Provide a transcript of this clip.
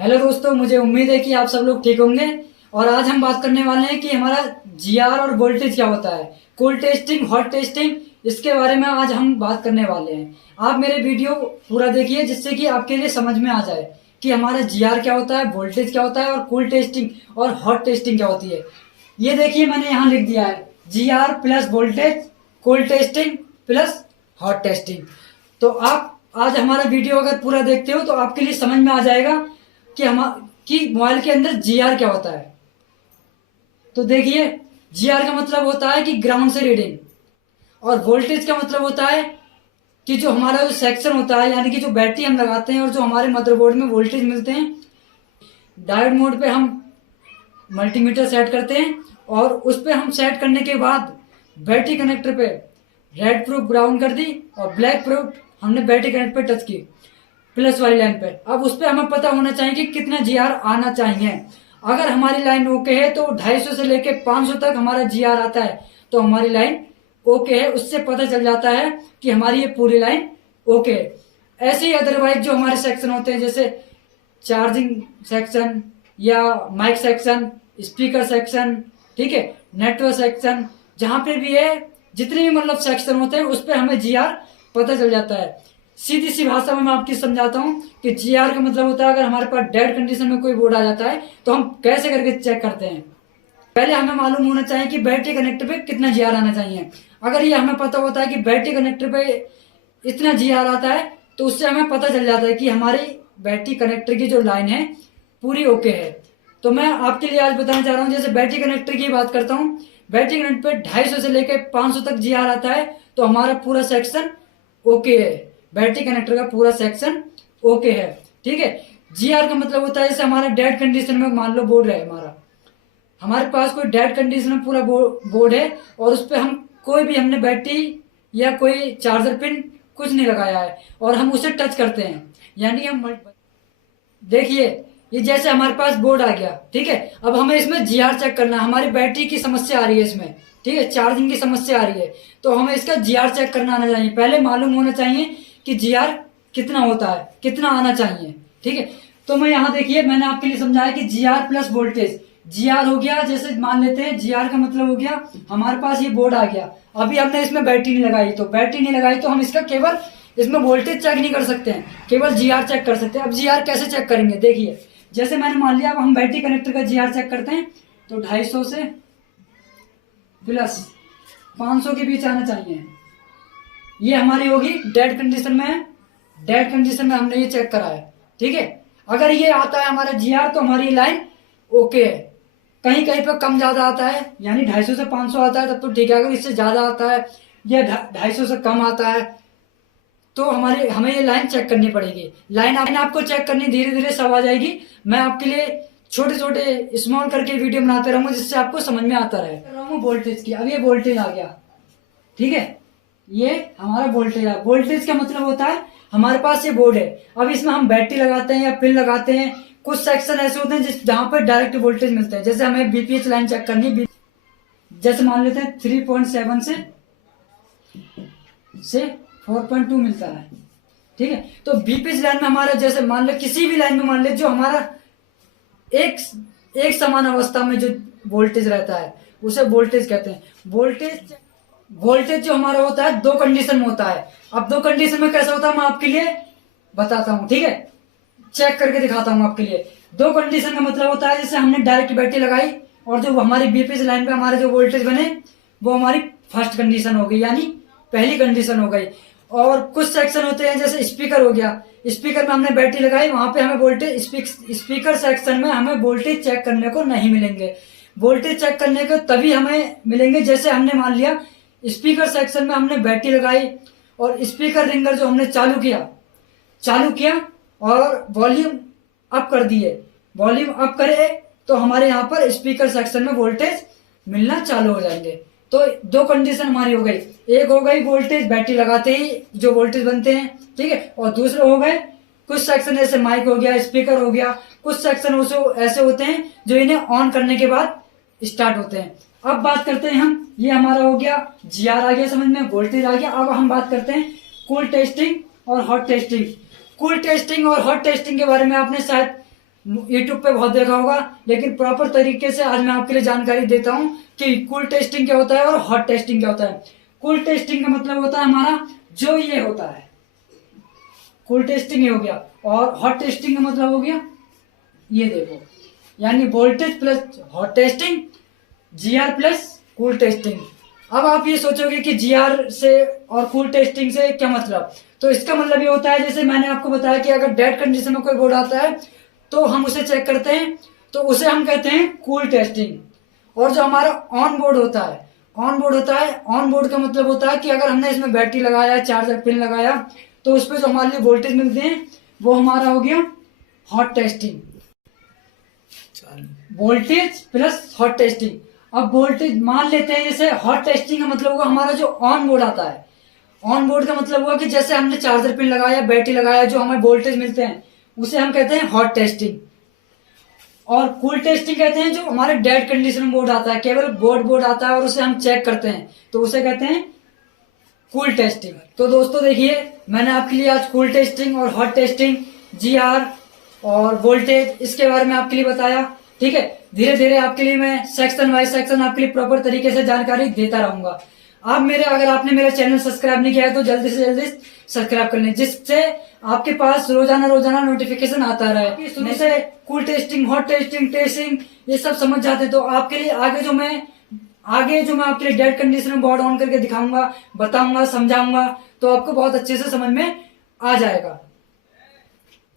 Hello दोस्तों, मुझे उम्मीद है कि आप सब लोग ठीक होंगे। और आज हम बात करने वाले हैं कि हमारा जीआर और वोल्टेज क्या होता है। कूल टेस्टिंग, हॉट टेस्टिंग, इसके बारे में आज हम बात करने वाले हैं। आप मेरे वीडियो पूरा देखिए जिससे कि आपके लिए समझ में आ जाए कि हमारा जीआर क्या होता है, वोल्टेज क्या होता है और कूल टेस्टिंग और हॉट टेस्टिंग क्या होती है। ये देखिए, मैंने यहाँ लिख दिया है GR plus voltage, cool testing plus hot testing. तो आप आज हमारा वीडियो अगर पूरा देखते हो तो आपके लिए समझ में आ जाएगा कि हम कि मोबाइल के अंदर जीआर क्या होता है। तो देखिए, जीआर का मतलब होता है कि ग्राउंड से रीडिंग, और वोल्टेज का मतलब होता है कि जो हमारा जो सेक्शन होता है, यानी कि जो बैटरी हम लगाते हैं और जो हमारे मदरबोर्ड में वोल्टेज मिलते हैं। डायोड मोड पे हम मल्टीमीटर सेट करते हैं और उस पे हम सेट करने के बाद बैटरी कनेक्टर पे रेड प्रूफ ब्राउन कर दी और ब्लैक प्रूफ हमने बैटरी कनेक्ट पे टच की प्लस वाली लाइन पे। अब उस पे हमें पता होना चाहिए कि कितना जीआर आना चाहिए। अगर हमारी लाइन ओके है तो 250 से लेके 500 तक हमारा जीआर आता है, तो हमारी लाइन ओके है। उससे पता चल जाता है कि हमारी ये पूरी लाइन ओके है। ऐसे ही अदरवाइज जो हमारे सेक्शन होते हैं, जैसे चार्जिंग सेक्शन या माइक सेक्शन, स्पीकर सेक्शन, ठीक है, नेटवर्क सेक्शन, जहां पे भी है, जितने भी मतलब सेक्शन होते हैं उस पे हमें जीआर पता चल जाता है। सीधी सी भाषा में मैं आपकी समझाता हूँ कि जीआर का मतलब होता है अगर हमारे पास डेड कंडीशन में कोई बोर्ड आ जाता है तो हम कैसे करके चेक करते हैं। पहले हमें मालूम होना चाहिए कि बैटरी कनेक्टर पे कितना जीआर आना चाहिए। अगर ये हमें पता होता है कि बैटरी कनेक्टर पे इतना जीआर आता है तो उससे हमें पता चल जाता है कि हमारी बैटरी कनेक्टर की जो लाइन है पूरी ओके है। तो मैं आपके लिए आज बताना चाह रहा हूँ, जैसे बैटरी कनेक्टर की बात करता हूँ। बैटरी कनेक्टर पे 250 से लेकर 500 तक जीआर आता है तो हमारा पूरा सेक्शन ओके है। बैटरी कनेक्टर का पूरा सेक्शन ओके है, ठीक है। जीआर का मतलब होता है जैसे हमारा डेड कंडीशन में मान लो बोर्ड है, हमारे पास कोई डेड कंडीशन में पूरा बोर्ड है और उस पर हम कोई भी हमने बैटरी या कोई चार्जर पिन कुछ नहीं लगाया है और हम उसे टच करते हैं, यानी हम देखिए, ये जैसे हमारे पास बोर्ड आ गया, ठीक है। अब हमें इसमें जीआर चेक करना है। हमारी बैटरी की समस्या आ रही है इसमें, ठीक है, चार्जिंग की समस्या आ रही है, तो हमें इसका जीआर चेक करना आना चाहिए। पहले मालूम होना चाहिए कि जीआर कितना होता है, कितना आना चाहिए, ठीक है। तो मैं यहाँ देखिए, मैंने आपके लिए समझाया कि जीआर प्लस वोल्टेज। जीआर हो गया, जैसे मान लेते हैं जीआर का मतलब हो गया हमारे पास ये बोर्ड आ गया, अभी हमने इसमें बैटरी नहीं लगाई, तो बैटरी नहीं लगाई तो हम इसका केवल इसमें वोल्टेज चेक नहीं कर सकते हैं, केवल जीआर चेक कर सकते हैं। अब जीआर कैसे चेक करेंगे, देखिए, जैसे मैंने मान लिया अब हम बैटरी कनेक्टर का जीआर चेक करते हैं तो 250 से प्लस 500 के बीच आना चाहिए। ये हमारी होगी डेड कंडीशन में है, डेड कंडीशन में हमने ये चेक करा है, ठीक है। अगर ये आता है हमारा जीआर तो हमारी लाइन ओके है। कहीं कहीं पर कम ज्यादा आता है, यानी 250 से 500 आता है तब तो ठीक है। अगर इससे ज्यादा आता है या 250 से कम आता है तो हमें ये लाइन चेक करनी पड़ेगी। लाइन आपको चेक करनी धीरे धीरे सब आ जाएगी। मैं आपके लिए छोटे छोटे स्मॉल करके वीडियो बनाते रहूंगा जिससे आपको समझ में आता रहे। कर रहा हूँ वोल्टेज की। अब ये वोल्टेज आ गया, ठीक है, ये हमारा वोल्टेज है। वोल्टेज का मतलब होता है हमारे पास ये बोर्ड है, अब इसमें हम बैटरी लगाते हैं या पिन लगाते हैं। कुछ सेक्शन ऐसे होते हैं जहां पर डायरेक्ट वोल्टेज मिलते हैं, जैसे हमें बीपीएच लाइन चेक करनी है, जैसे मान लेते हैं 3.7 से 4.2 मिलता है, ठीक है। तो बीपीएच लाइन में हमारा, जैसे मान लो किसी भी लाइन में मान ले जो हमारा एक एक समान अवस्था में जो वोल्टेज रहता है उसे वोल्टेज कहते हैं। वोल्टेज जो हमारा होता है दो कंडीशन में होता है। अब दो कंडीशन में कैसा होता है मैं आपके लिए बताता हूं, ठीक है, चेक करके दिखाता हूं आपके लिए। दो कंडीशन का मतलब होता है जैसे हमने डायरेक्ट बैटरी लगाई और जो हमारी बीपीएच लाइन पे हमारे जो वोल्टेज बने वो हमारी फर्स्ट कंडीशन हो गई, यानी पहली कंडीशन हो गई। और कुछ सेक्शन होते हैं जैसे स्पीकर हो गया, स्पीकर में हमने बैटरी लगाई, वहां पे हमें वोल्टेज स्पीकर सेक्शन में हमें वोल्टेज चेक करने को नहीं मिलेंगे। वोल्टेज चेक करने को तभी हमें मिलेंगे जैसे हमने मान लिया स्पीकर सेक्शन में हमने बैटरी लगाई और स्पीकर रिंगर जो हमने चालू किया और वॉल्यूम अप कर दिए, वॉल्यूम अप करे तो हमारे यहाँ पर स्पीकर सेक्शन में वोल्टेज मिलना चालू हो जाएंगे। तो दो कंडीशन हमारी हो गई, एक हो गई वोल्टेज बैटरी लगाते ही जो वोल्टेज बनते हैं, ठीक है, और दूसरे हो गए कुछ सेक्शन जैसे माइक हो गया, स्पीकर हो गया, कुछ सेक्शन ऐसे होते हैं जो इन्हें ऑन करने के बाद स्टार्ट होते हैं। अब बात करते हैं हम, ये हमारा हो गया जीआर आ गया समझ में, वोल्टेज आ गया। अब हम बात करते हैं कूल टेस्टिंग और हॉट टेस्टिंग। कूल टेस्टिंग और हॉट टेस्टिंग के बारे में आपने शायद यूट्यूब पे बहुत देखा होगा, लेकिन प्रॉपर तरीके से आज मैं आपके लिए जानकारी देता हूँ कि कूल टेस्टिंग क्या होता है और हॉट टेस्टिंग क्या होता है। कूल टेस्टिंग का मतलब होता है हमारा जो ये होता है, कूल टेस्टिंग ये हो गया, और हॉट टेस्टिंग का मतलब हो गया ये देखो, यानी voltage plus hot testing, GR plus cool testing. अब आप ये सोचोगे कि जीआर से और कूल टेस्टिंग से क्या मतलब, तो इसका मतलब ये होता है, जैसे मैंने आपको बताया कि अगर डेड कंडीशन में कोई बोर्ड आता है तो हम उसे चेक करते हैं, तो उसे हम कहते हैं कूल टेस्टिंग। और जो हमारा ऑन बोर्ड होता है, ऑन बोर्ड होता है, ऑन बोर्ड का मतलब होता है कि अगर हमने इसमें बैटरी लगाया, चार्जर पिन लगाया, तो उस पर जो हमारे लिए वोल्टेज मिलते हैं वो हमारा हो गया hot testing, voltage plus hot testing. अब वोल्टेज मान लेते हैं, जैसे हॉट टेस्टिंग का मतलब होगा हमारा जो ऑन बोर्ड आता है, ऑन बोर्ड का मतलब हुआ कि जैसे हमने चार्जर पिन लगाया, बैटरी लगाया, जो हमें वोल्टेज मिलते हैं उसे हम कहते हैं हॉट टेस्टिंग। और कूल टेस्टिंग कहते हैं जो हमारे डेड कंडीशन में बोर्ड आता है, केवल बोर्ड आता है और उसे हम चेक करते हैं, तो उसे कहते हैं कूल टेस्टिंग। तो दोस्तों देखिए, मैंने आपके लिए आज कूल टेस्टिंग और हॉट टेस्टिंग, जीआर और वोल्टेज, इसके बारे में आपके लिए बताया। ठीक है, धीरे धीरे आपके लिए मैं सेक्शन वाइज सेक्शन आपके लिए प्रॉपर तरीके से जानकारी देता रहूंगा। अगर आपने मेरा चैनल सब्सक्राइब नहीं किया है तो जल्दी से जल्दी सब्सक्राइब कर लें, जिससे आपके पास रोजाना नोटिफिकेशन आता रहे। शुरू से cool testing, hot testing, testing ये सब समझ जाते हैं, तो आपके लिए आगे जो मैं आपके लिए डेड कंडीशन में बोर्ड ऑन करके दिखाऊंगा, बताऊंगा, समझाऊंगा, तो आपको बहुत अच्छे से समझ में आ जाएगा।